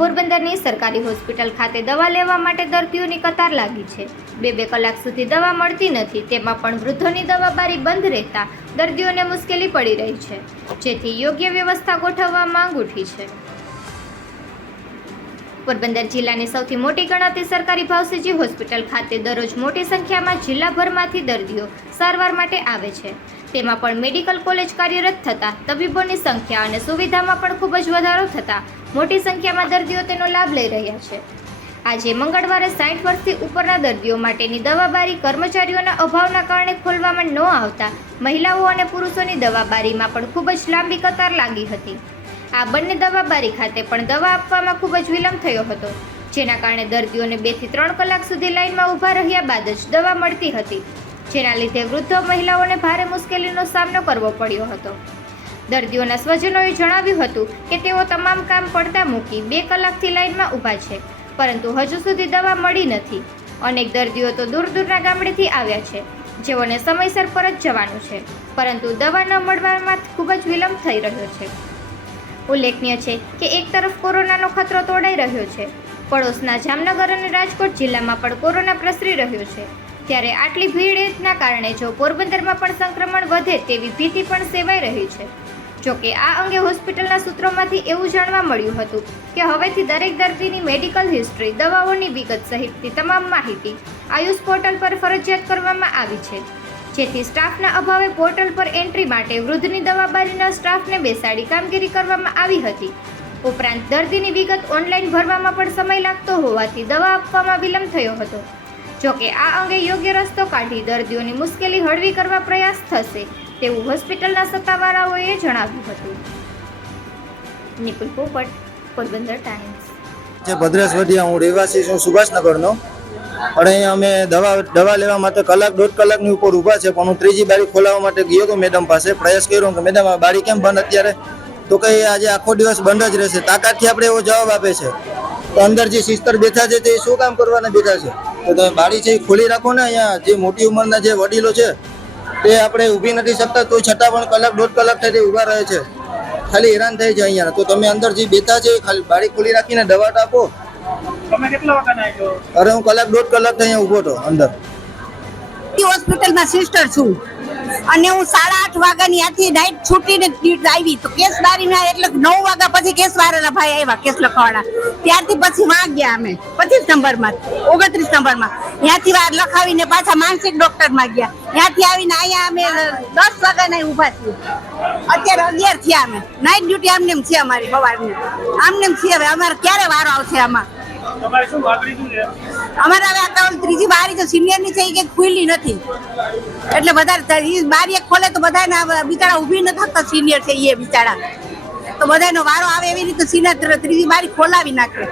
પોરબંદરની સરકારી હોસ્પિટલ ખાતે દવા લેવા માટે દર્દીઓની કતાર લાગી છે। 2 કલાક સુધી દવા મળતી નથી, તેમાં પણ વૃદ્ધોની દવા બારી બંધ રહેતા દર્દીઓને મુશ્કેલી પડી રહી છે, જેથી યોગ્ય વ્યવસ્થા ગોઠવવા માંગ ઉઠી છે। પોરબંદર જિલ્લાની સૌથી મોટી ગણાતી સરકારી ભાવસીજી હોસ્પિટલ ખાતે દરરોજ મોટી સંખ્યામાં જિલ્લાભરમાંથી દર્દીઓ સારવાર માટે આવે છે। તેમાં પણ મેડિકલ કોલેજ કાર્યરત થતાં તબીબોની સંખ્યા અને સુવિધામાં પણ ખૂબ જ વધારો થતાં મોટી સંખ્યામાં દર્દીઓ તેનો લાભ લઈ રહ્યા છે। આજે મંગળવારે 60 વર્ષથી ઉપરના દર્દીઓ માટેની દવાબારી કર્મચારીઓના અભાવના કારણે ખોલવામાં ન આવતા મહિલાઓ અને પુરુષોની દવાબારીમાં પણ ખૂબ જ લાંબી કતાર લાગી હતી। આ બંને દવાબારી ખાતે પણ દવા આપવામાં ખૂબ જ વિલંબ થયો હતો, જેના કારણે દર્દીઓને 2 થી 3 કલાક સુધી લાઇનમાં ઊભા રહ્યા બાદ જ દવા મળતી હતી, જેના લીધે વૃદ્ધ મહિલાઓને ભારે મુશ્કેલીનો સામનો કરવો પડ્યો હતો। દર્દીઓના સ્વજનોએ જણાવ્યું હતું કે તેઓ તમામ કામ પડતા મૂકી 2 કલાકથી લાઇનમાં ઊભા છે, પરંતુ હજુ સુધી દવા મળી નથી। અનેક દર્દીઓ તો દૂર દૂરના ગામડેથી આવ્યા છે, જેઓને સમયસર પરત જવાનું છે, પરંતુ દવા ન મળવામાં ખૂબ જ વિલંબ થઈ રહ્યો છે। ઉલ્લેખનીય છે કે એક તરફ કોરોનાનો ખતરો તોડાઈ રહ્યો છે, પડોશના જામનગર અને રાજકોટ જિલ્લામાં પણ કોરોના પ્રસરી રહ્યો છે, ત્યારે આટલી ભીડના કારણે જો પોરબંદરમાં પણ સંક્રમણ વધે તેવી ભીતિ પણ સેવાઈ રહી છે। જોકે આ અંગે હોસ્પિટલના સૂત્રોમાંથી એવું જાણવા મળ્યું હતું કે હવેથી દરેક દર્દીની મેડિકલ હિસ્ટ્રી, દવાઓની વિગત સહિતની તમામ માહિતી આયુષ પોર્ટલ પર ફરજિયાત કરવામાં આવી છે, જેથી સ્ટાફના અભાવે પોર્ટલ પર એન્ટ્રી માટે વૃદ્ધની દવાબારીના સ્ટાફને બેસાડી કામગીરી કરવામાં આવી હતી। ઉપરાંત દર્દીની વિગત ઓનલાઈન ભરવામાં પણ સમય લાગતો હોવાથી દવા આપવામાં વિલંબ થયો હતો। જોકે આ અંગે યોગ્ય રસ્તો કાઢી દર્દીઓની મુશ્કેલી હળવી કરવા પ્રયાસ થશે તેવું હોસ્પિટલના સત્તાવાળાઓએ જણાવ્યું હતું। નિપુલ પોપટ, પોરબંદર ટાઈમ્સ। જે ભદ્રેશ વઢિયા, હું રહેવાસી છું સુભાષનગરનો। અને અહીંયા અમે દવા લેવા માટે કલાક 1.5 કલાકની ઉપર ઊભા છે, પણ હું ત્રીજી બારી ખોલાવવા માટે ગયો તો મેડમ પાસે, પ્રયાસ કર્યો કે મેડમ આ બારી કેમ બંધ અત્યારે? તો કે આજે આખો દિવસ બંધ જ રહેશે। તાકાતથી આપણે એવો જવાબ આપે છે, તો અંદર જે સિસ્ટર બેઠા છે તે શું કામ કરવાના બેઠા છે? તો તમે બારી છે એ ખોલી રાખો ને। અહીંયા જે મોટી ઉંમરના જે વડીલો છે તે આપણે ઊભી નથી શકતા, તો છતાં પણ કલાક 1.5 કલાક થઈ ઊભા રહે છે, ખાલી હેરાન થઈ જાય અહીંયા। તો તમે અંદર જે બેઠા છે ખાલી બારી ખોલી રાખીને દવા આપો। તમે કેટલા વાગ્યાના આવ્યો? અરે હું કલાક 1.5 કલાક અહીંયા ઊભો હતો અંદર। હોસ્પિટલમાં સિસ્ટર છું અને હું 8:30 વાગ્યાની આથી નાઈટ છૂટીને આવી તો કેસ બારીમાં, એટલે 9 વાગ્યા પછી કેસ વાળેલા ભાઈ આવ્યા, કેસ લખવાના, ત્યારથી પછી વાં ગયા અમે 25 નંબરમાં 29 નંબરમાં, ત્યાંથી વાર લખાવીને પાછા માનસિક ડોક્ટરમાં ગયા, ત્યાંથી આવીને અહીંયા અમે 10 વાગ્યાના ઊભા છીએ, અત્યારે 11 થયા। અમે નાઈટ ડ્યુટી આમને એમ છે અમારી સવારની, આમને એમ છે। હવે અમારે ક્યારે વારો આવશે આમાં? તમારે શું માગણી શું છે? અમારે હવે આ ત્રીજી બારી તો સિનિયરની છે કે ખુલ્લી નથી, એટલે બધા બારી એક ખોલે તો બધાને બિચારા ઊભી ન થતા, સિનિયર છે એ બિચારા, તો બધાનો વારો આવે એવી રીતે સિનિયર ત્રીજી બારી ખોલાવી નાખે।